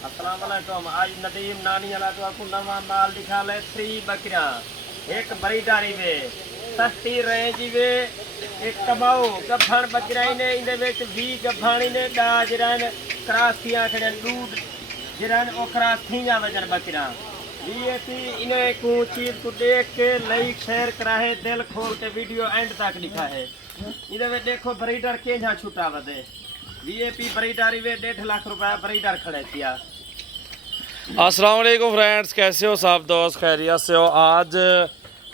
अस्सलाम वालेकुम। आज नदीम नानी वाला तो आपको नवा माल दिखा ले 3 बकरियां एक बड़ी डारी वे सस्ती रेंज वे एक कमाओ गफण बकरियां ने इंदे विच 20 गफाणी ने डाजरन क्रास थिया खड़े दूध जिरन ओ क्रास थिया वजन बकरियां वीएपी इन्हें को चीज को देख के लाइक शेयर कराए दिल खोल के वीडियो एंड तक दिखा है। इधर में देखो ब्रीडर के यहाँ छुटा वधे वीएपी ब्रीडर वे 1.5 लाख रुपया ब्रीडर खड़े किया। अस्सलाम वालेकुम फ्रेंड्स, कैसे हो सब दोस्त, खैरियत से हो। आज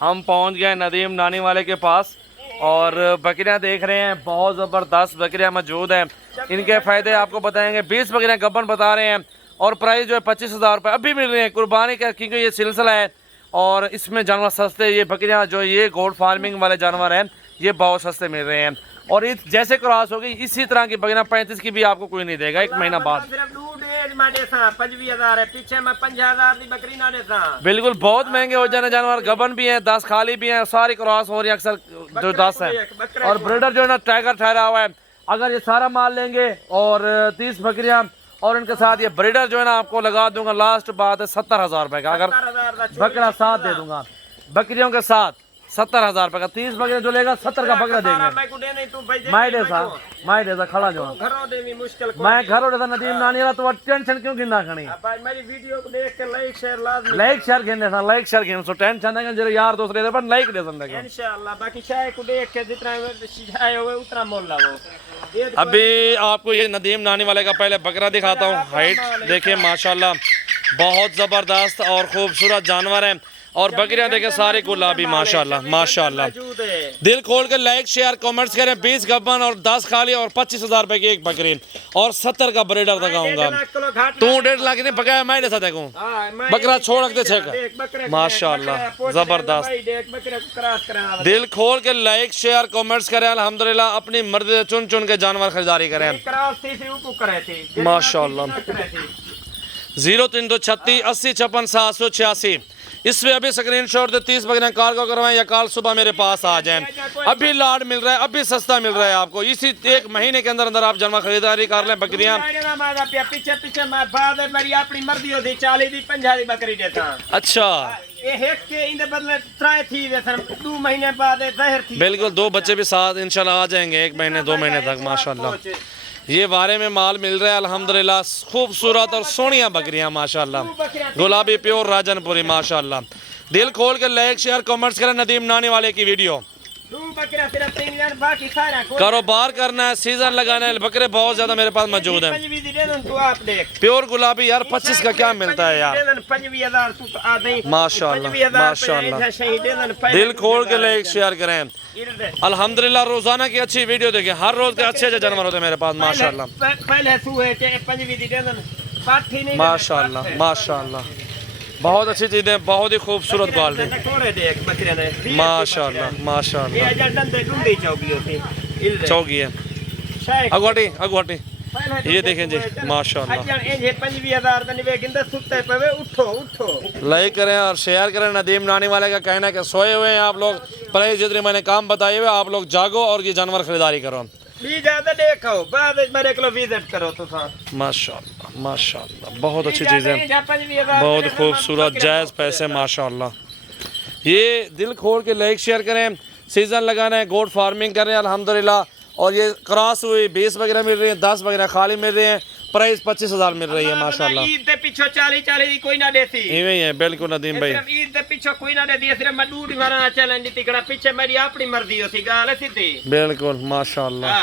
हम पहुंच गए नदीम नानी वाले के पास और बकरियां देख रहे हैं, बहुत ज़बरदस्त बकरियां मौजूद हैं। इनके फ़ायदे आपको बताएंगे। 20 बकरियां गब्बन बता रहे हैं और प्राइस जो है 25,000 रुपये अभी मिल रहे हैं कुर्बानी का, क्योंकि ये सिलसिला है और इसमें जानवर सस्ते। ये बकरियां जो ये गोल्ड फार्मिंग वाले जानवर हैं ये बहुत सस्ते मिल रहे हैं और इस जैसे क्रॉस होगी इसी तरह की बकरियां 35 की भी आपको कोई नहीं देगा 1 महीना बाद। बिल्कुल बहुत महंगे हो जाने जानवर, गबन भी हैं, 10 खाली भी हैं, सारी क्रॉस हो रही है अक्सर जो 10 है। और ब्रीडर जो है ना टाइगर ठहरा हुआ है। अगर ये सारा माल लेंगे और 30 बकरियां और इनके साथ ये ब्रीडर जो है ना आपको लगा दूंगा, लास्ट बात है 70,000 रुपए का। अगर बकरा साथ दे दूंगा बकरियों के साथ 70,000 रुपए का, 30 बकरे जो लेगा 70 का बकरा देंगे। माई देसा खड़ा जो मैं घरों देता नदीम नानी वाला तो टेंशन क्यों गिनना खणी मेरी वीडियो को देख के लाइक शेयर लाजमी लाइक शेयर गिनने सा लाइक शेयर गिन सो टेंशन है जरा यार दोस्त दे पर लाइक दे संदे इंशाल्लाह। बाकी शाय को देख के जितना शाय होवे उतना मोल लाओ। अभी आपको ये नदीम नानी वाले का पहले बकरा दिखाता हूँ। हाइट देखिए माशाल्लाह बहुत ज़बरदस्त और खूबसूरत जानवर हैं और बकरियां देखें सारी गुलाबी माशाल्लाह माशाल्लाह। दिल खोल के लाइक शेयर कमेंट्स करें। 20 गब्बन और 10 खाली और 25,000 रुपए की एक बकरी और 70 का ब्रीडर लगाऊंगा। तू 1.5 लाख नहीं पकाया मैं नहीं सकता बकरा छोड़ रखते छे माशाल्लाह ज़बरदस्त। दिल खोल के लाइक शेयर कमेंट्स करें। अल्हम्दुलिल्लाह अपनी मर्जी से चुन चुन के जानवर खरीदारी करें माशाल्लाह। 0336 80 56 786 इसमें अभी स्क्रीनशॉट दे 30 बकरियां कार्गो करवाएं या कल सुबह मेरे पास आ जाएं। अभी लाड मिल रहा है, अभी सस्ता मिल रहा है आपको। इसी 1 महीने के अंदर अंदर आप जानवर खरीदारी कर लें बकरियां। पीछे पीछे मेरी अपनी मर्जी होती 40 दी 50 दी बकरी देता। अच्छा बदले 3 थी 2 महीने बाद जहर थी। बिल्कुल 2 बच्चे भी साथ इंशाल्लाह आ जाएंगे 1 महीने 2 महीने तक माशाल्लाह। ये बारे में माल मिल रहा है अल्हम्दुलिल्लाह। खूबसूरत और सोनिया बकरियां माशाल्लाह, गुलाबी प्योर राजनपुरी माशाल्लाह। दिल खोल के लाइक शेयर कमेंट्स करें नदीम नानी वाले की वीडियो। कारोबार करना है, सीजन लगाना है, बकरे बहुत ज्यादा मेरे पास मौजूद हैं। प्योर गुलाबी यार 25 का क्या मिलता है यार माशाल्लाह माशाल्लाह। दिल खोल के लाइक शेयर करें। अल्हम्दुलिल्लाह रोजाना की अच्छी वीडियो देखें, हर रोज के अच्छे अच्छे जानवर होते हैं मेरे पास माशाल्लाह माशाल्लाह माशाल्लाह। बहुत अच्छी चीजें, बहुत ही खूबसूरत क्वालिटी माशाल्लाह माशाल्लाह। चौकी है अगवाटी अगवाटी ये देखें जी माशाल्लाह। लाइक करें और शेयर करें। नदीम नानी वाले का कहना है कि सोए हुए हैं आप लोग, प्राइस जितने मैंने काम बताए हुए आप लोग जागो और ये जानवर खरीदारी करो। देखो बाद मेरे को विजिट करो तो माशाल्लाह माशाल्लाह बहुत अच्छी चीज़ें, बहुत खूबसूरत जायज़ पैसे माशाल्लाह। ये दिल खोल के लाइक शेयर करें। सीज़न लगाना है, गोट फार्मिंग करें अल्हम्दुलिल्लाह। और ये क्रॉस हुई 20 वगैरह मिल रही है, 10 वगैरह खाली मिल रहे हैं। प्राइस 25,000 मिल रही है माशाल्लाह। ईद दे पीछे 40 कोई ना देती इवे ही है बिल्कुल नदीम भाई। ईद दे पीछे कोई ना देती सिर्फ मैं दूध भरना चैलेंज दी तिकड़ा पीछे मेरी अपनी मर्जी होती गाल सीधी बिल्कुल माशाल्लाह।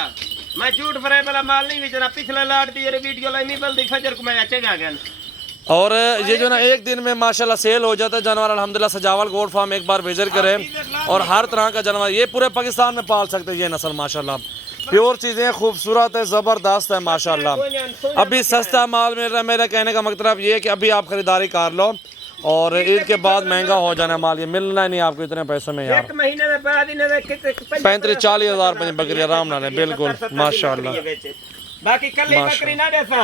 मैं झूठ फरे वाला माल नहीं बेचना। पिछले लाट दी वीडियो लाई नहीं बल्दी फजर को मैं अच्छे जा गया। और ये जो ना एक दिन में माशाल्लाह सेल हो जाता है जानवर अल्हम्दुलिल्लाह। सजावल गोट फार्म एक बार विजिट करें और हर तरह का जानवर ये पूरे पाकिस्तान में पाल सकते हैं ये नस्ल माशाल्लाह। प्योर चीज़ें खूबसूरत है, ज़बरदस्त है माशाल्लाह। अभी सस्ता माल मिल रहा है। मेरा कहने का मतलब ये है कि अभी आप खरीदारी कर लो और ईद के बाद महंगा हो जाना माल, ये मिलना ही नहीं आपको इतने पैसों में यार। 1 महीने में बाद 35-40 हज़ार रुपये बकरी आराम ना बिल्कुल माशाल्लाह। बाकी कल बकरी ना देसा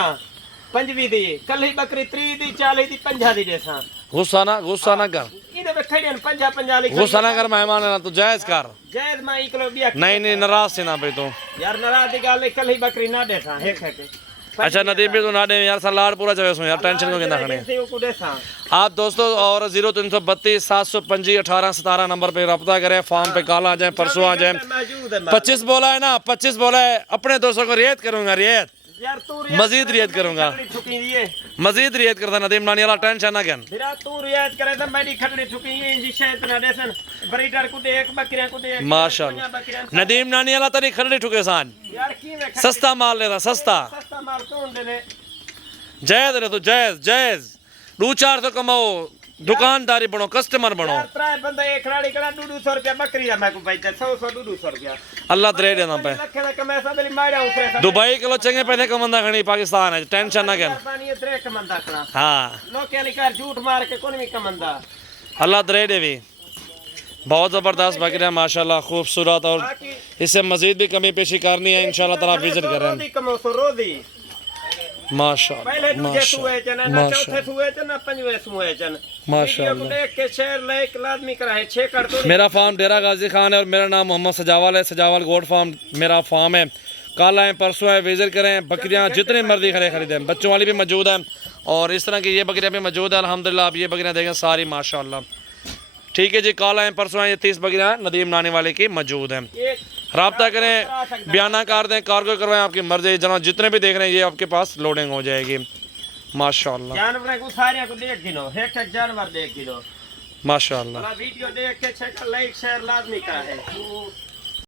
25 दी, कल बकरी 30 दी 40 दी 50 दी देसा। गुस्सा ना कर गुस्सा ना कर मेहमान है ना तो जायज कर जायज मां इकलो बिया नहीं नाराज से ना पे तो यार नाराज दी गल कल ही बकरी ना देसा है के अच्छा नदीम भी तो ना दे यार सलाड पूरा चवे सो यार टेंशन को किंदा खणे आप दोस्तों और 0332 725 18 17 नंबर पे रब्ता करें फार्म पे कल आ जाए परसों आ जाए 25 बोला है ना 25 बोला है अपने दोस्तों को रियायत करूंगा रियायत मजीद रियायत करूंगा मजीद रियायत करता नदीम नानी वाला टेंशन ना गन तू रियायत करे तो मेरी खटड़ी ठुकी इंजी शायद ना देसन ब्रीडर को दे एक बकरियां को दे माशाल्लाह नदीम नानी वाला तरी खड़ड़ी ठुके सान यार की में सस्ता माल लेता सस्ता माल कौन दे ले जायज रे तो जायज जायज 2-4 तो कमाओ दुकानदारी बनो कस्टमर बनो यार त्राय बंदा एक खड़ी करा 200 रुपया बकरी दा मैं को बेचता 100 200 रुपया अल्लाह दे देना पे लखे दा कमे सा दली मारा ऊपर दुबई किलो चंगे पैसे कमंदा खणी पाकिस्तान है टेंशन ना गन पानी इतरे कमंदा खड़ा हां लोग के लिखा झूठ मार के कोन भी कमंदा अल्लाह दे देवी बहुत ज़बरदस्त बकरियां माशाल्लाह खूबसूरत और इससे मजीद भी कमी पेशी करनी है इंशाल्लाह ताला विजिट करें रोदी कमो सो रोदी माशाल्लाह पहले दूसरे सुए चन ना चौथे सुए चन ना पंजवे सुए चन माशाल्लाह देख के शेर ले एक लादमी करा है 6 कर दो मेरा फार्म डेरा गाजी खान है और मेरा नाम मोहम्मद सजावल है सजावल गोट फार्म मेरा फार्म है कल आए परसों आए विजिट करें बकरियां जितनी मर्जी खरीदें बच्चों वाली भी मौजूद है और इस तरह की ये बकरियां भी मौजूद है अल्हम्दुलिल्लाह आप ये बकरियां देखें सारी माशाल्लाह ठीक है जी कल आए परसों आए 30 बकरियां नदीम नानी वाले की मौजूद हैं रब्ता करें बयाना कर दें कार्गो करवाएं आपकी मर्जी जनाब जितने भी देख रहे हैं ये आपके पास लोडिंग हो जाएगी माशाल्लाह जानवर को सारे को 1 किलो एक जानवर 1 किलो माशाल्लाह वीडियो देख के लाइक शेयर लाजमी का है